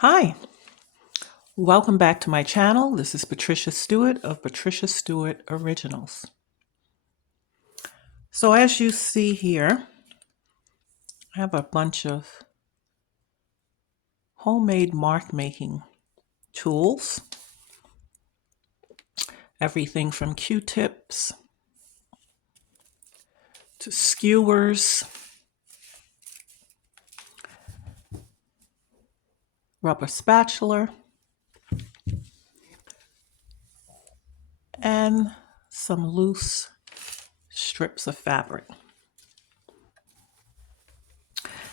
Hi, welcome back to my channel. This is Patricia Stuart of Patricia Stuart Originals. So as you see here, I have a bunch of homemade mark making tools. Everything from Q-tips to skewers, rubber spatula, and some loose strips of fabric.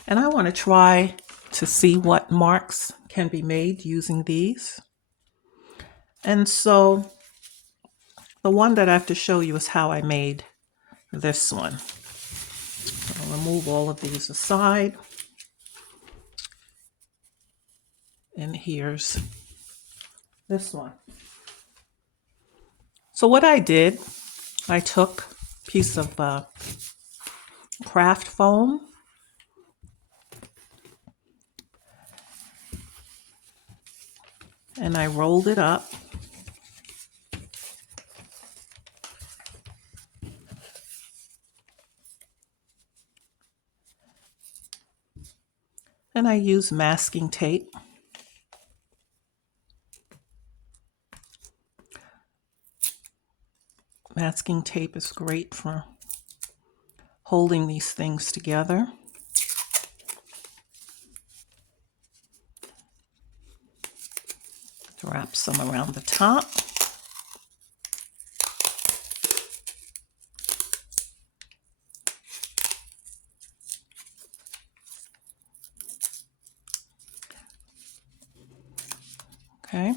And I want to try to see what marks can be made using these. And so the one that I have to show you is how I made this one. I'll remove all of these aside. And here's this one. So what I did, I took a piece of craft foam, and I rolled it up. And I used masking tape. Masking tape is great for holding these things together. Wrap some around the top. Okay.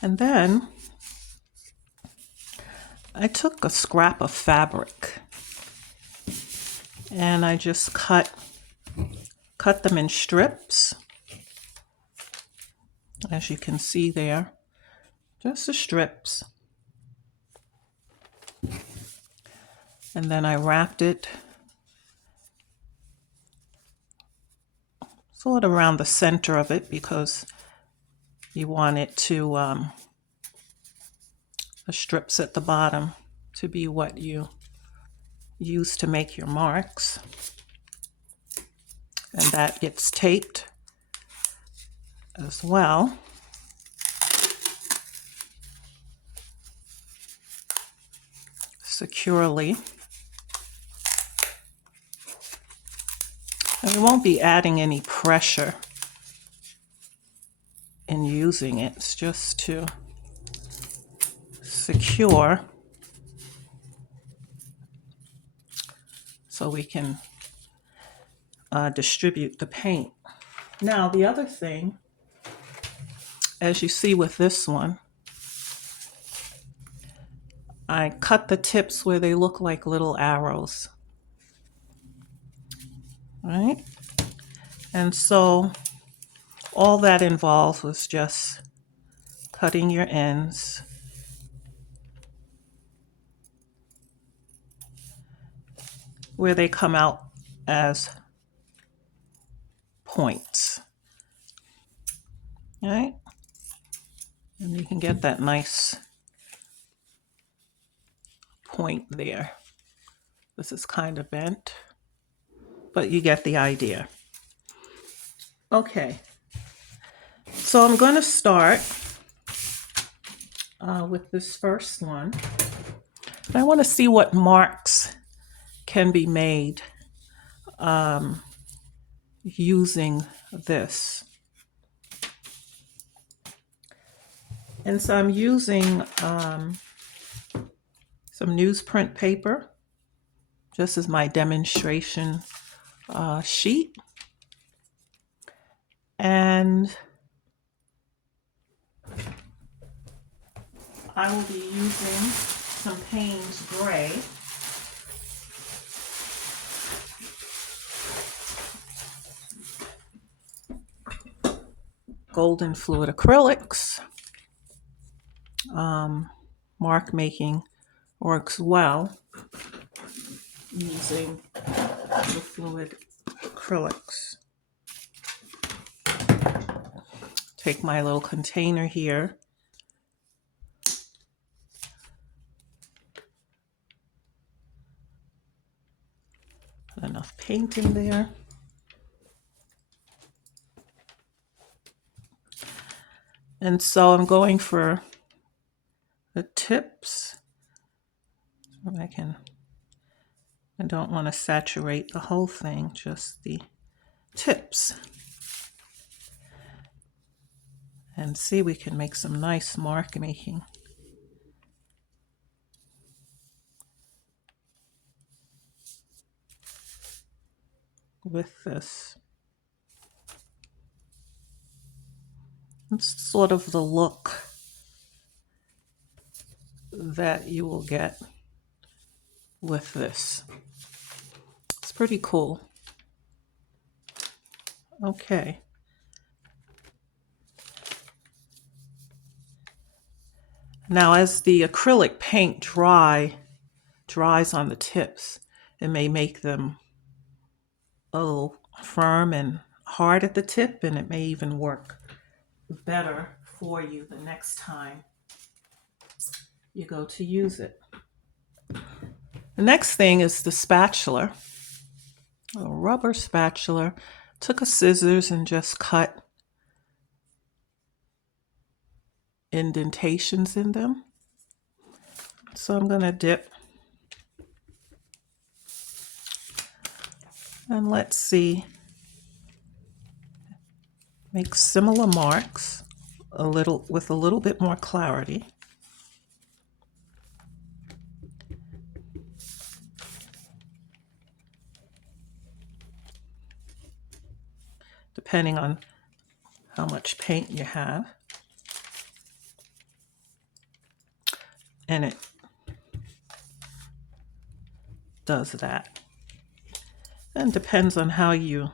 And then I took a scrap of fabric and I just cut them in strips, as you can see there, just the strips. And then I wrapped it sort of around the center of it because you want it to, the strips at the bottom to be what you use to make your marks. And that gets taped as well. Securely. And we won't be adding any pressure in using it. It's just to secure so we can distribute the paint. Now the other thing, as you see with this one, I cut the tips where they look like little arrows. Right? And so all that involved was just cutting your ends where they come out as points. Right? And you can get that nice point there. This is kind of bent, but you get the idea. Okay, so I'm going to start with this first one. I want to see what marks can be made using this. And so I'm using some newsprint paper, just as my demonstration sheet. And I will be using some Payne's Gray. Golden fluid acrylics. Mark making works well using the fluid acrylics. take my little container here. Put enough paint in there. And so I'm going for the tips. I don't want to saturate the whole thing, just the tips. And see, we can make some nice mark making. With this. It's sort of the look that you will get with this. It's pretty cool. Okay. Now as the acrylic paint dries on the tips, it may make them a little firm and hard at the tip, and it may even work better for you the next time you go to use it. The next thing is the spatula, a rubber spatula. Took a scissors and just cut indentations in them. So I'm going to dip. And let's see, make similar marks with a little bit more clarity. Depending on how much paint you have. And it does that. And depends on how you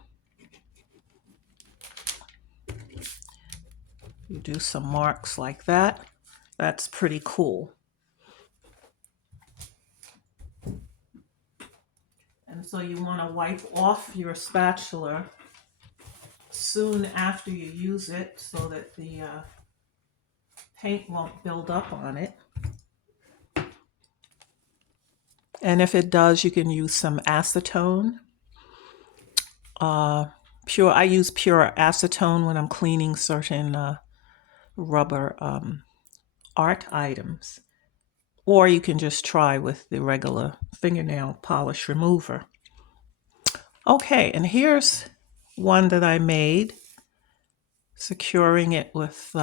do some marks like that. That's pretty cool. And so you want to wipe off your spatula soon after you use it so that the paint won't build up on it. And if it does, you can use some acetone. I use pure acetone when I'm cleaning certain rubber art items. Or you can just try with the regular fingernail polish remover. Okay, and here's one that I made, securing it with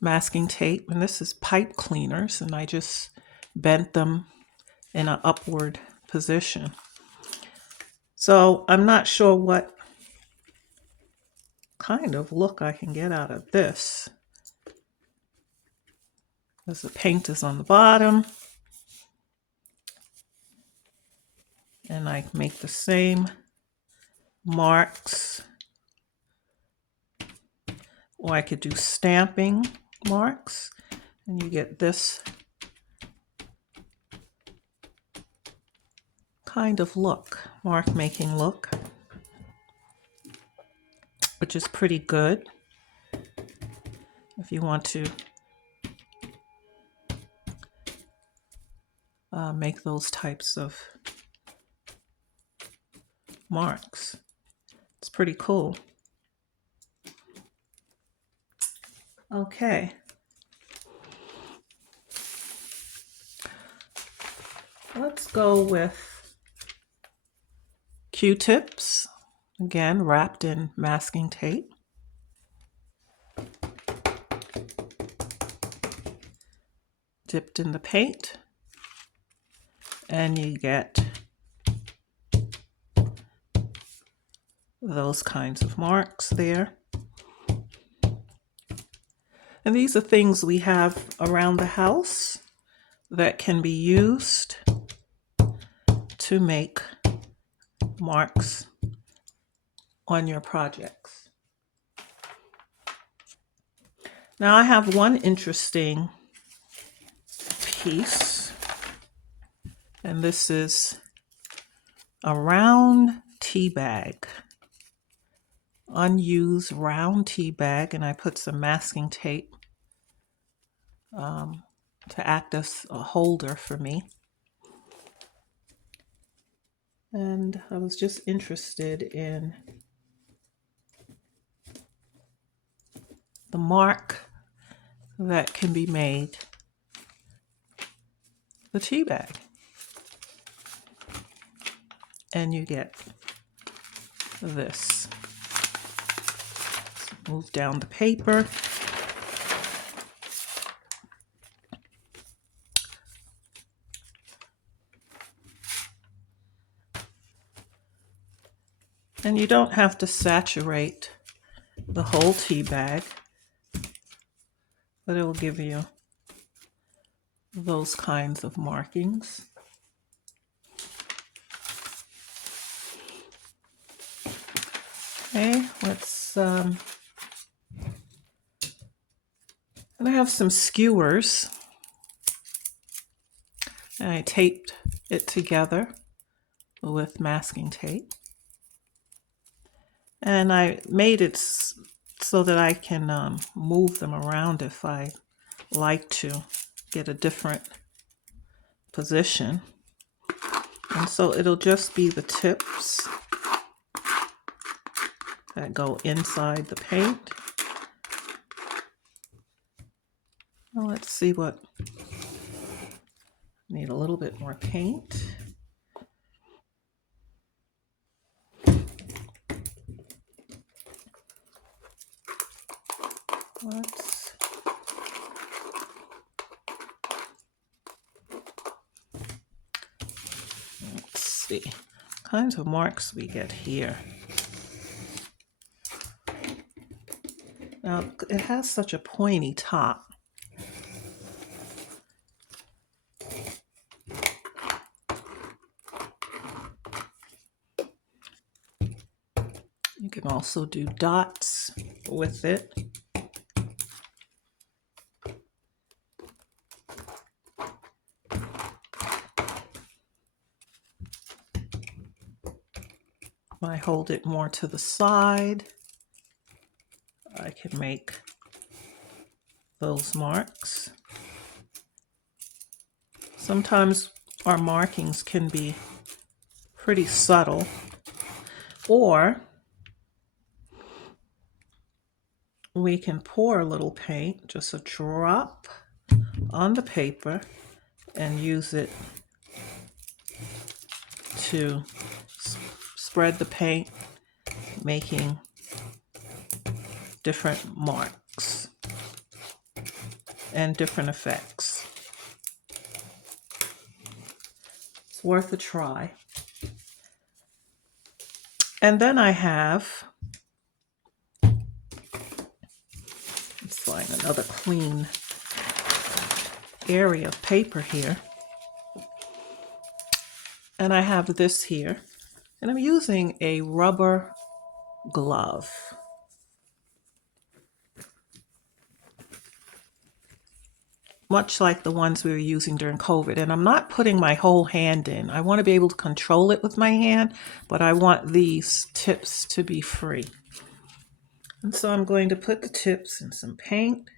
masking tape. And this is pipe cleaners, and I just bent them in an upward position. So I'm not sure what kind of look I can get out of this. As the paint is on the bottom. And I make the same marks. Or I could do stamping marks. And you get this kind of look, mark making look, which is pretty good if you want to make those types of marks. It's pretty cool. Okay. Let's go with Q-tips, again wrapped in masking tape. Dipped in the paint, and you get those kinds of marks there. And these are things we have around the house that can be used to make marks on your projects. Now I have one interesting piece, and this is a round tea bag. unused round tea bag, and I put some masking tape to act as a holder for me. And I was just interested in the mark that can be made the tea bag. And you get this. Move down the paper. And you don't have to saturate the whole tea bag, but it will give you those kinds of markings. Okay, let's, and I have some skewers, and I taped it together with masking tape. And I made it so that I can move them around if I like to get a different position. And so it'll just be the tips that go inside the paint. Well, let's see what, need a little bit more paint. Let's see, kinds of marks we get here. Now, it has such a pointy top. You can also do dots with it. When I hold it more to the side, I can make those marks. Sometimes our markings can be pretty subtle, or we can pour a little paint, just a drop on the paper, and use it to spread the paint, making different marks and different effects. It's worth a try. And then I have, let's find another clean area of paper here. And I have this here, and I'm using a rubber glove. Much like the ones we were using during COVID. And I'm not putting my whole hand in. I want to be able to control it with my hand, but I want these tips to be free. And so I'm going to put the tips in some paint.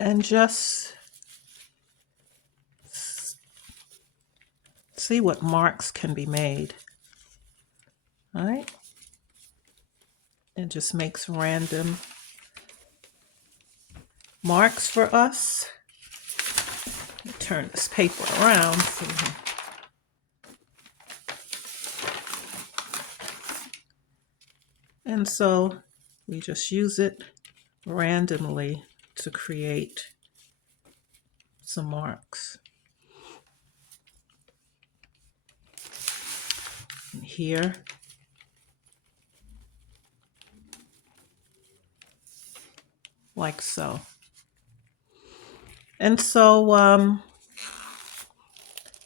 And just see what marks can be made. All right. It just makes random marks for us. Turn this paper around. And so we just use it randomly to create some marks. And here. Like so. And so,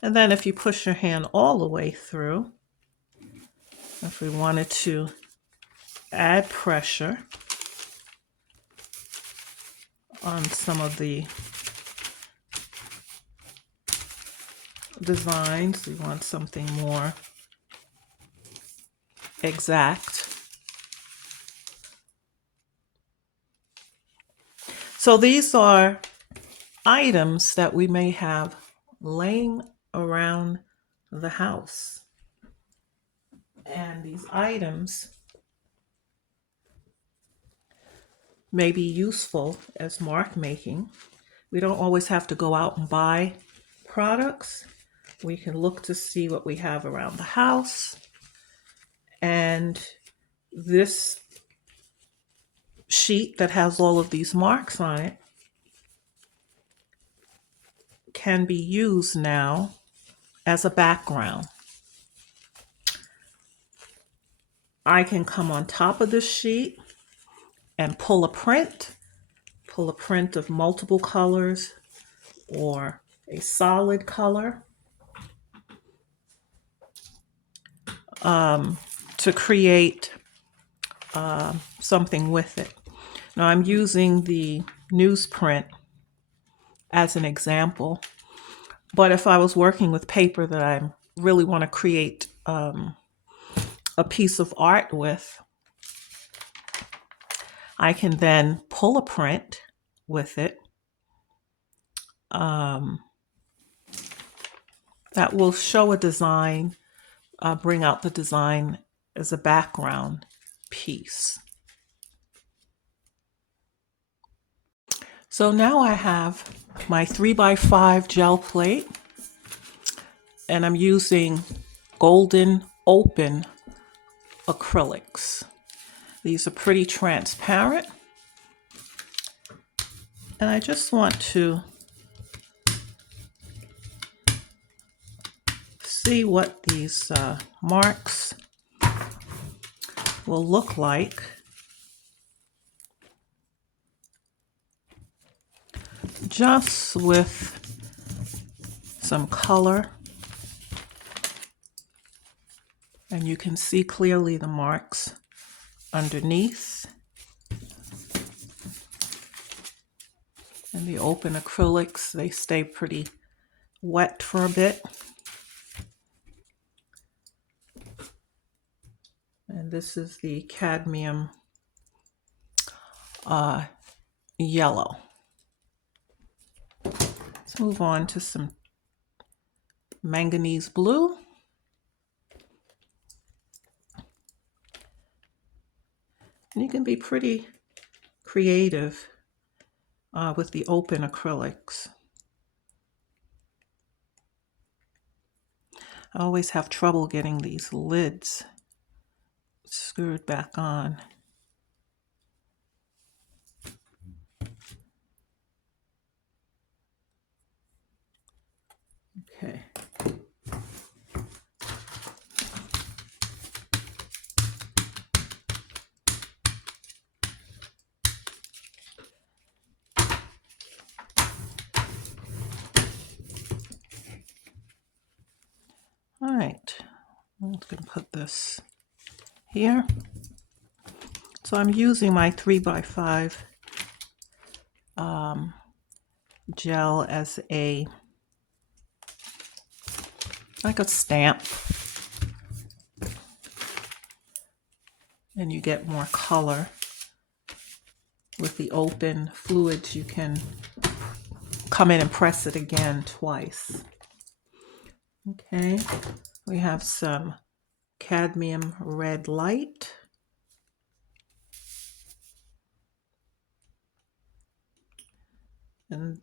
and then if you push your hand all the way through, if we wanted to add pressure on some of the designs. We want something more exact. So these are items that we may have laying around the house. And these items may be useful as mark making. We don't always have to go out and buy products. We can look to see what we have around the house. And this sheet that has all of these marks on it can be used now as a background. I can come on top of this sheet and pull a print of multiple colors or a solid color to create something with it. Now I'm using the newsprint as an example, but if I was working with paper that I really want to create a piece of art with, I can then pull a print with it that will show a design, bring out the design as a background piece. So now I have my 3x5 gel plate, and I'm using golden open acrylics. These are pretty transparent, and I just want to see what these marks will look like. Just with some color, and you can see clearly the marks underneath. And the open acrylics, they stay pretty wet for a bit. And this is the cadmium yellow. Let's move on to some manganese blue. And you can be pretty creative with the open acrylics. I always have trouble getting these lids screwed back on. Okay. All right, I'm just going to put this here. So I'm using my 3x5 gel as like a stamp, and you get more color with the open fluids. You can come in and press it again twice. Okay, we have some cadmium red light. And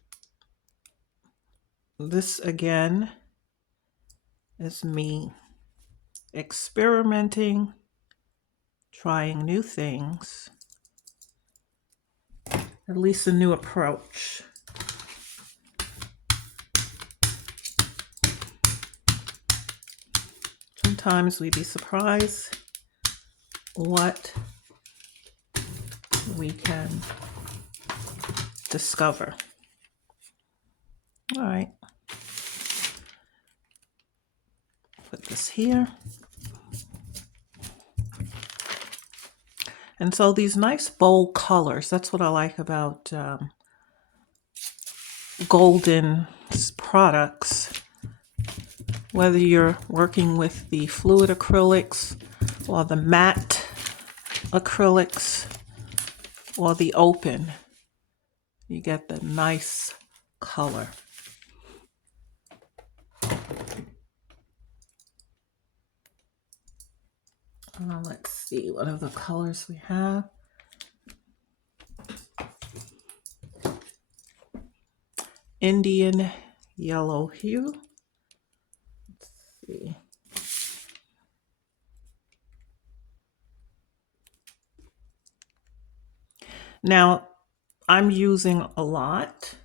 this again is me experimenting, trying new things, at least a new approach. Sometimes we'd be surprised what we can discover. All right, put this here. And so these nice bold colors, that's what I like about Golden's products. Whether you're working with the fluid acrylics or the matte acrylics or the open, you get the nice color. Let's see what other colors we have. Indian yellow hue. Let's see. Now, I'm using a lot.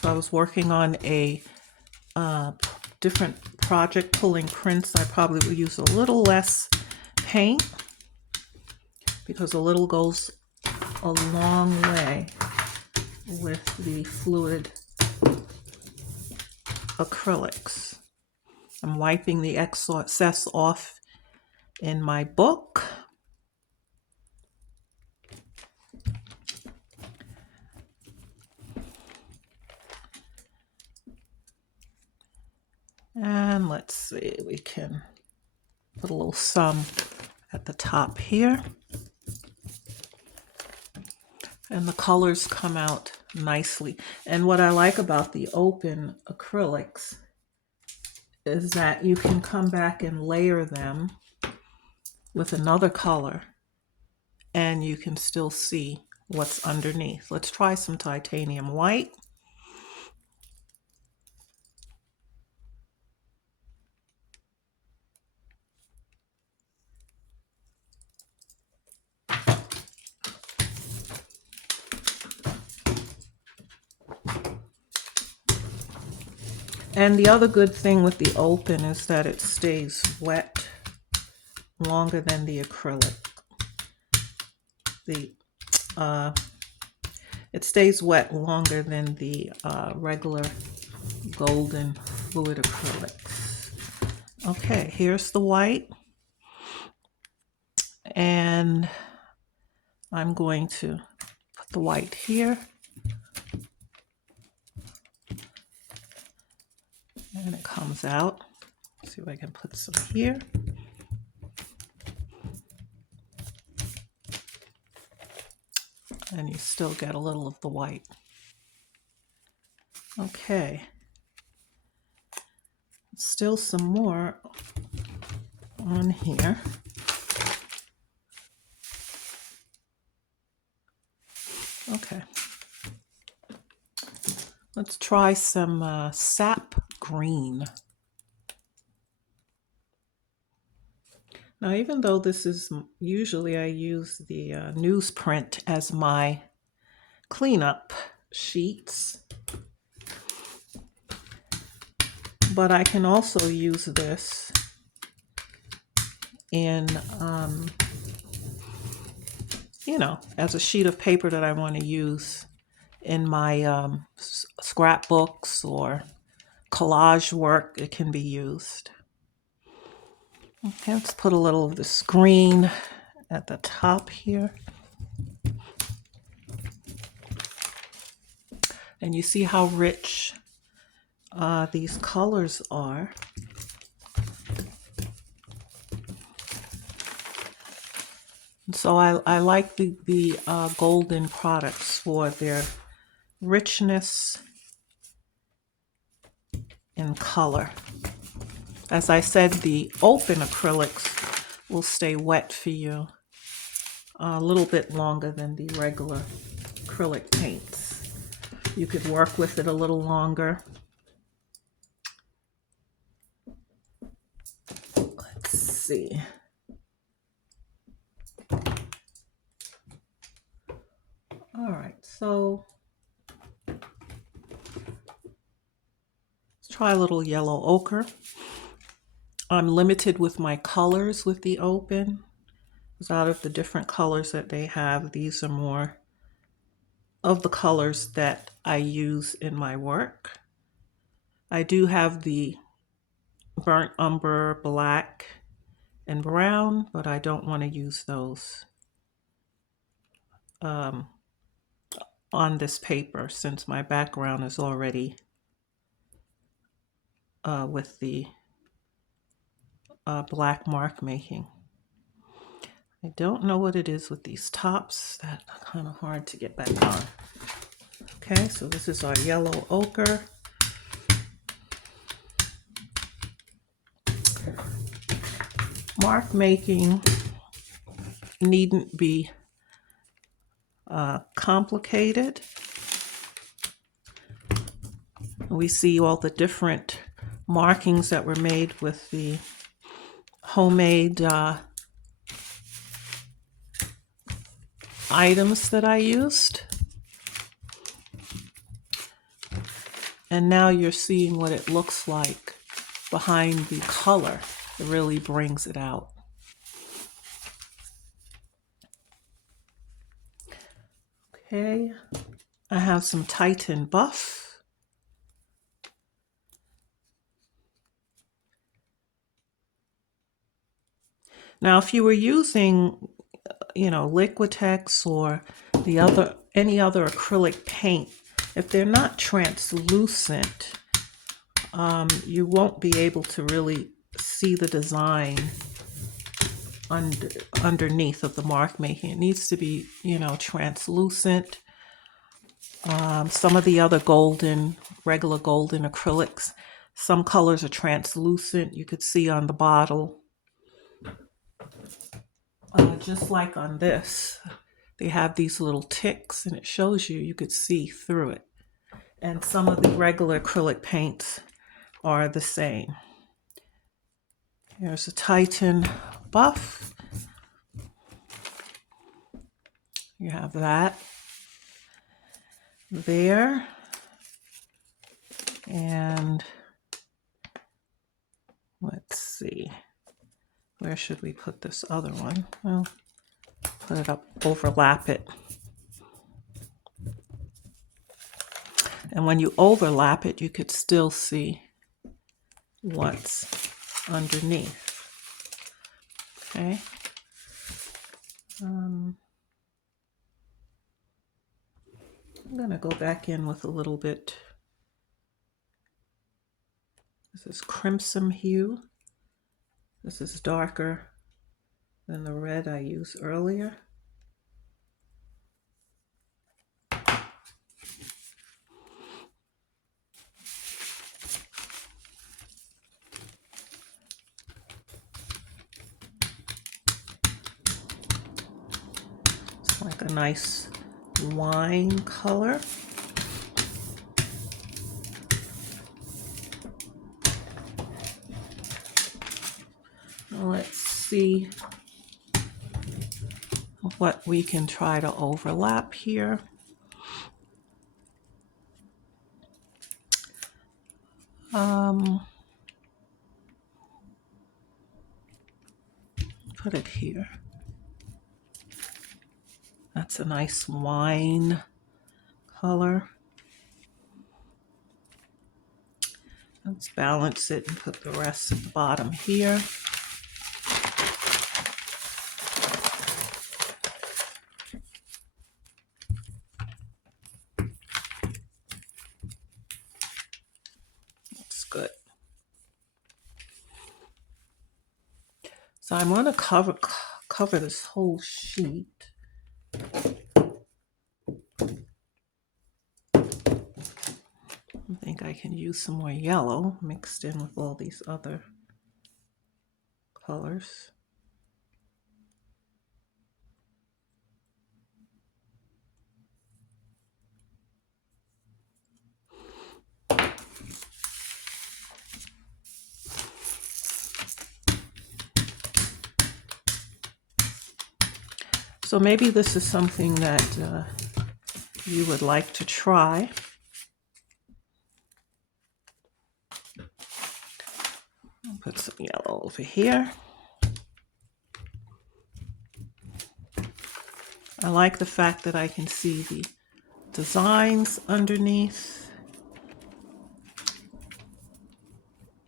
So I was working on a different project, pulling prints. I probably will use a little less paint because a little goes a long way with the fluid acrylics. I'm wiping the excess off in my book. And let's see, we can put a little sum at the top here. And the colors come out nicely. And what I like about the open acrylics is that you can come back and layer them with another color and you can still see what's underneath. Let's try some titanium white. And the other good thing with the open is that it stays wet longer than the acrylic. It stays wet longer than the regular golden fluid acrylics. Okay, here's the white. And I'm going to put the white here. And it comes out. Let's see if I can put some here. And you still get a little of the white. Okay. Still some more on here. Okay. Let's try some sap green. Now, even though this is, usually I use the newsprint as my cleanup sheets, but I can also use this in, you know, as a sheet of paper that I want to use in my scrapbooks or collage work. It can be used. Okay, let's put a little of this green at the top here. And you see how rich these colors are. And so I like the golden products for their richness in color. As I said, the open acrylics will stay wet for you a little bit longer than the regular acrylic paints. You could work with it a little longer. Let's see. All right, so let's try a little yellow ochre. I'm limited with my colors with the open. Because out of the different colors that they have, these are more of the colors that I use in my work. I do have the burnt umber, black, and brown, but I don't want to use those on this paper since my background is already with the black mark making. I don't know what it is with these tops. That's kind of hard to get back on. Okay, so this is our yellow ochre. Mark making needn't be complicated. We see all the different markings that were made with the homemade items that I used. And now you're seeing what it looks like behind the color. It really brings it out. Okay, I have some Titan Buff. Now, if you were using, Liquitex or any other acrylic paint, if they're not translucent, you won't be able to really see the design underneath of the mark making. It needs to be, translucent. Some of the other regular golden acrylics, some colors are translucent. You could see on the bottle. Just like on this, they have these little ticks and it shows you could see through it. And some of the regular acrylic paints are the same. Here's a Titan Buff. You have that there. And let's see. Where should we put this other one? Well, put it up, overlap it. And when you overlap it, you could still see what's underneath. Okay. I'm going to go back in with a little bit. This is crimson hue. This is darker than the red I used earlier. It's like a nice wine color. Let's see what we can try to overlap here. Put it here. That's a nice wine color. Let's balance it and put the rest at the bottom here. That's good. So I'm going to cover this whole sheet. I think I can use some more yellow mixed in with all these other colors. So maybe this is something that you would like to try. I'll put some yellow over here. I like the fact that I can see the designs underneath.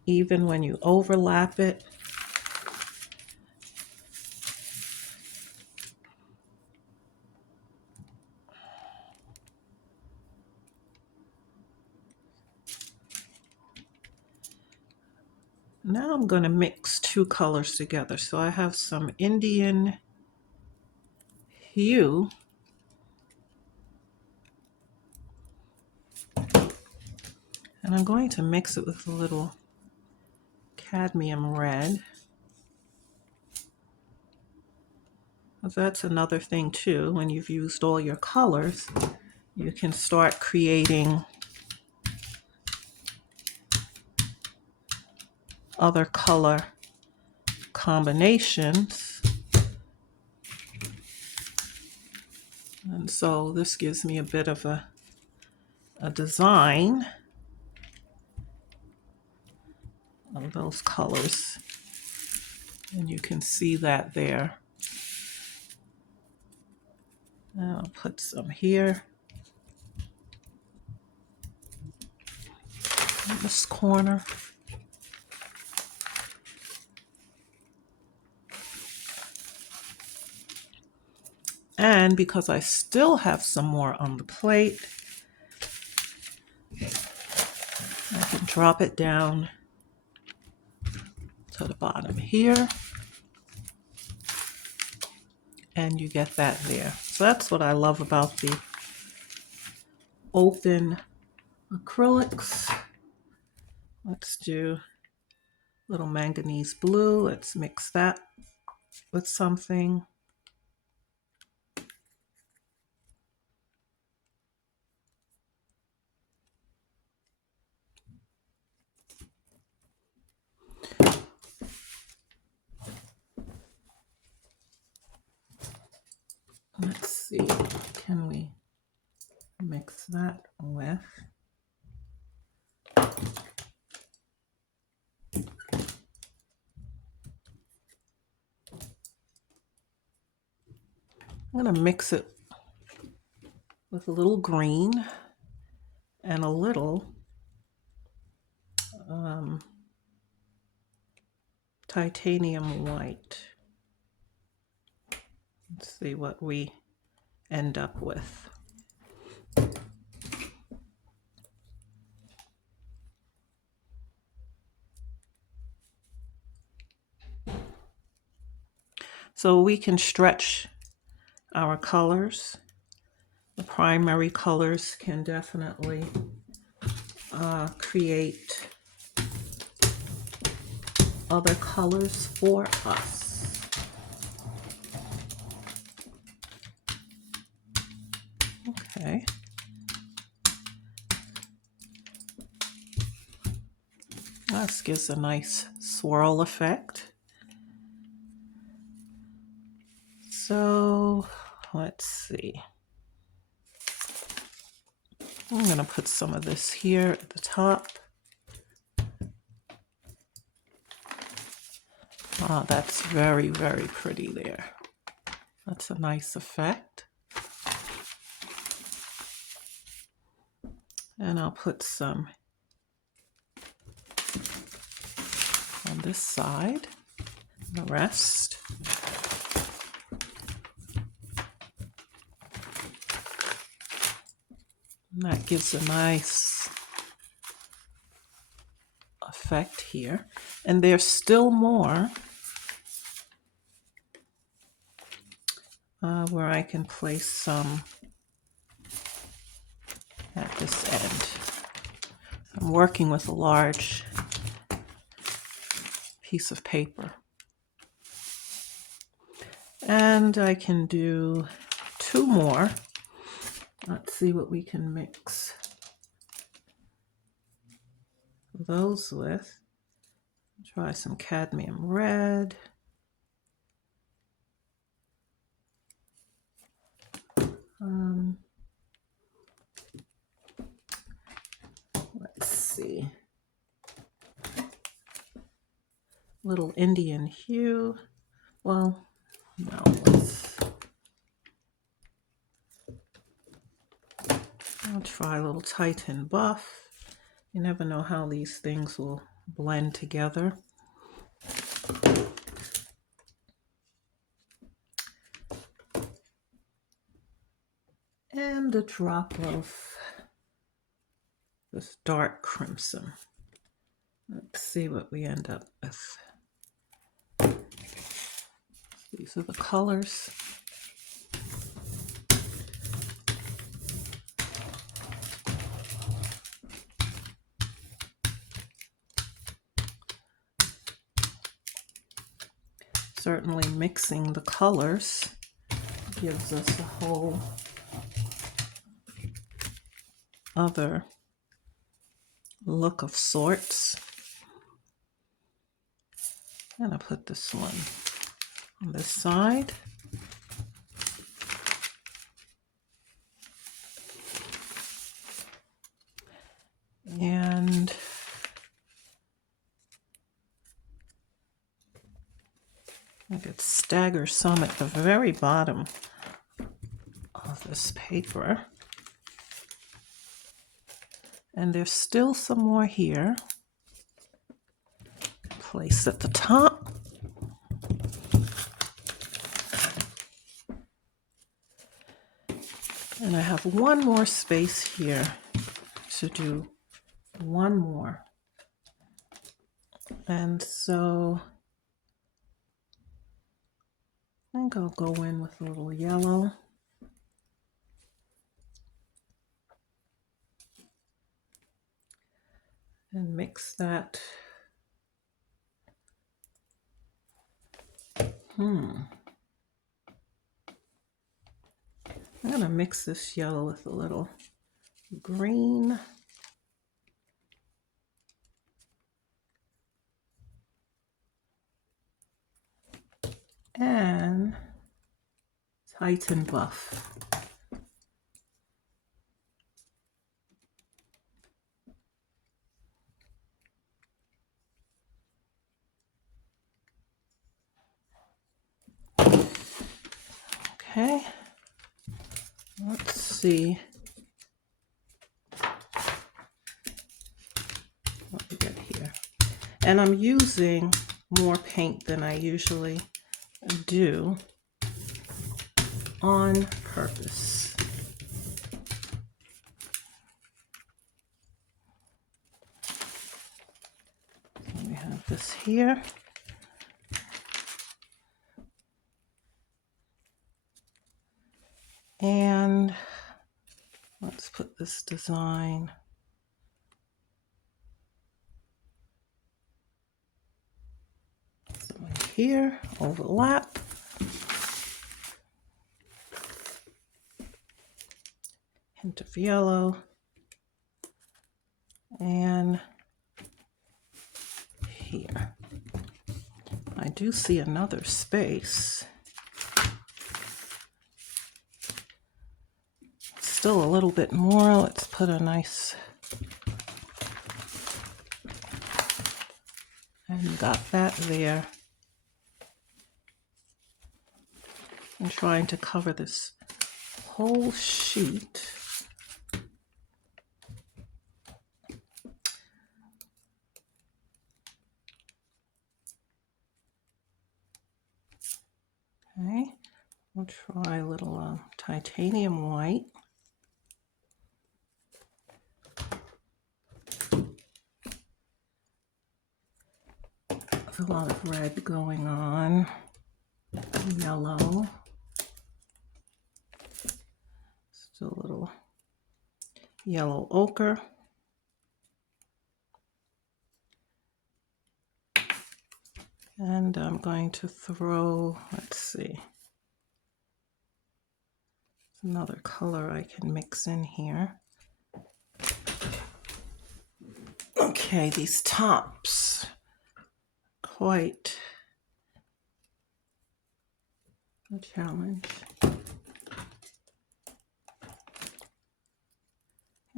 Even when you overlap it. And Now I'm going to mix two colors together. So I have some Indian hue, and I'm going to mix it with a little cadmium red. That's another thing too. When you've used all your colors, you can start creating other color combinations. And so this gives me a bit of a design of those colors. And you can see that there. And I'll put some here in this corner. And because I still have some more on the plate, I can drop it down to the bottom here. And you get that there. So that's what I love about the open acrylics. Let's do a little manganese blue. Let's mix that with something. Let's see, can we mix that with? I'm going to mix it with a little green and a little titanium white. Let's see what we end up with. So we can stretch our colors. The primary colors can definitely create other colors for us. Okay. This gives a nice swirl effect. So let's see. I'm going to put some of this here at the top. Ah, that's very, very pretty there. That's a nice effect. And I'll put some on this side, the rest. And that gives a nice effect here. And there's still more where I can place some at this end. I'm working with a large piece of paper. And I can do two more. Let's see what we can mix those with. Try some cadmium red. Let's see. Little Indian hue. Well, no, I'll try a little Titan buff. You never know how these things will blend together. And a drop of this dark crimson. Let's see what we end up with. These are the colors. Certainly mixing the colors gives us a whole other look of sorts. And I put this one on this side. And I could stagger some at the very bottom of this paper. And there's still some more here. Place at the top. And I have one more space here to do one more. And so I think I'll go in with a little yellow. And mix that. I'm going to mix this yellow with a little green. And Titan Buff. Okay, let's see what we get here. And I'm using more paint than I usually do on purpose. So we have this here. And let's put this design so here, overlap. Hint of yellow. And here. I do see another space. Still a little bit more. Let's put a nice, and got that there. I'm trying to cover this whole sheet. Okay, we'll try a little titanium white. A lot of red going on, yellow, still a little yellow ochre, and I'm going to throw, let's see, another color I can mix in here. Okay, these tops, quite a challenge.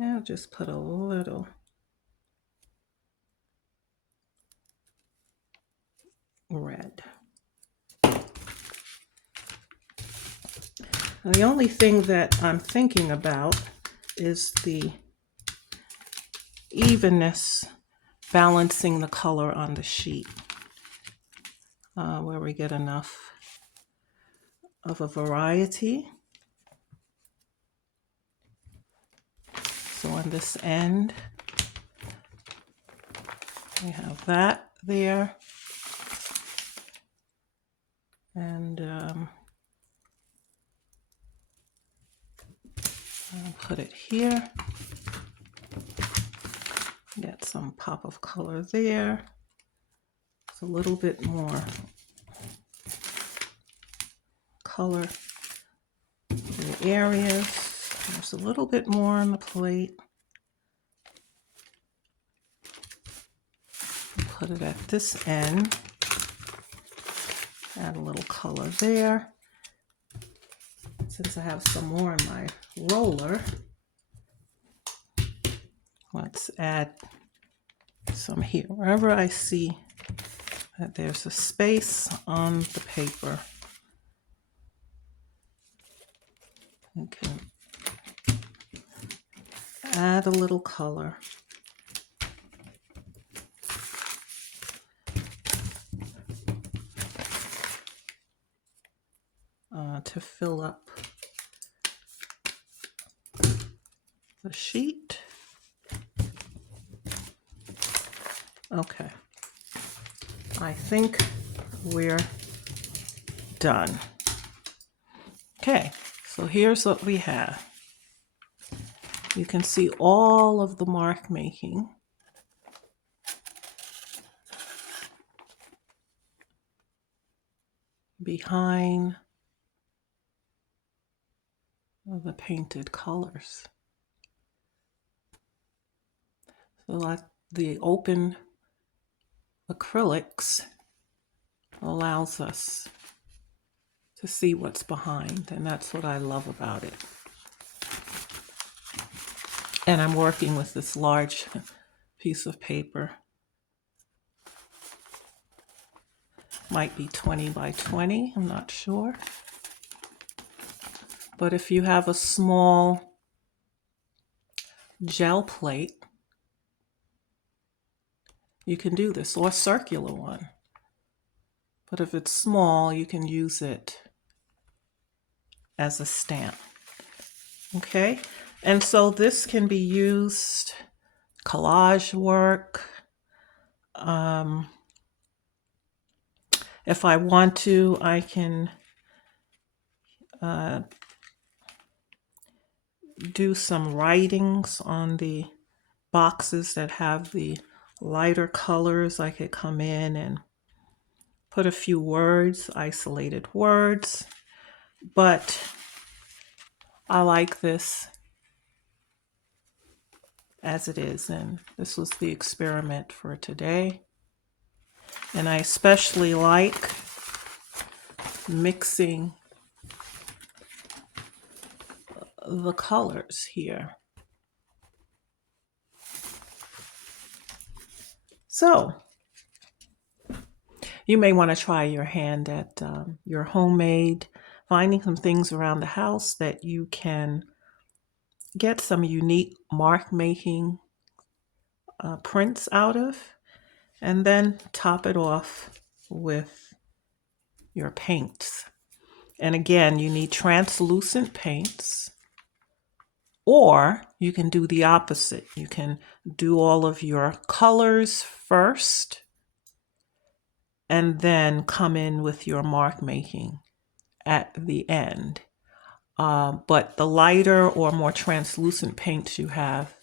I'll just put a little red. Now, the only thing that I'm thinking about is the evenness, balancing the color on the sheet, where we get enough of a variety. So on this end, We have that there. And I'll put it here. Get some pop of color there. It's a little bit more color in the areas. There's a little bit more on the plate. Put it at this end. Add a little color there. Since I have some more in my roller, let's add some here. Wherever I see that there's a space on the paper, you can add a little color. To fill up the sheet. Okay, I think we're done. Okay, so here's what we have. You can see all of the mark making. Behind the painted colors. So like the open acrylics allows us to see what's behind, and that's what I love about it. And I'm working with this large piece of paper. Might be 20 by 20, I'm not sure. But if you have a small gel plate, you can do this, or a circular one. But if it's small, you can use it as a stamp. Okay, and so this can be used collage work. If I want to, I can do some writings on the boxes that have the lighter colors. I could come in and put a few words, isolated words, but I like this as it is, and this was the experiment for today. And I especially like mixing the colors here. So you may want to try your hand at your homemade, finding some things around the house that you can get some unique mark making prints out of, and then top it off with your paints. And again, you need translucent paints, or you can do the opposite. You can do all of your colors first and then come in with your mark making at the end. But the lighter or more translucent paints you have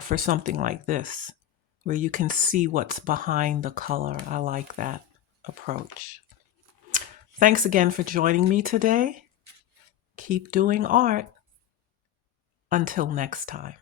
for something like this, where you can see what's behind the color, I like that approach. Thanks again for joining me today. Keep doing art. Until next time.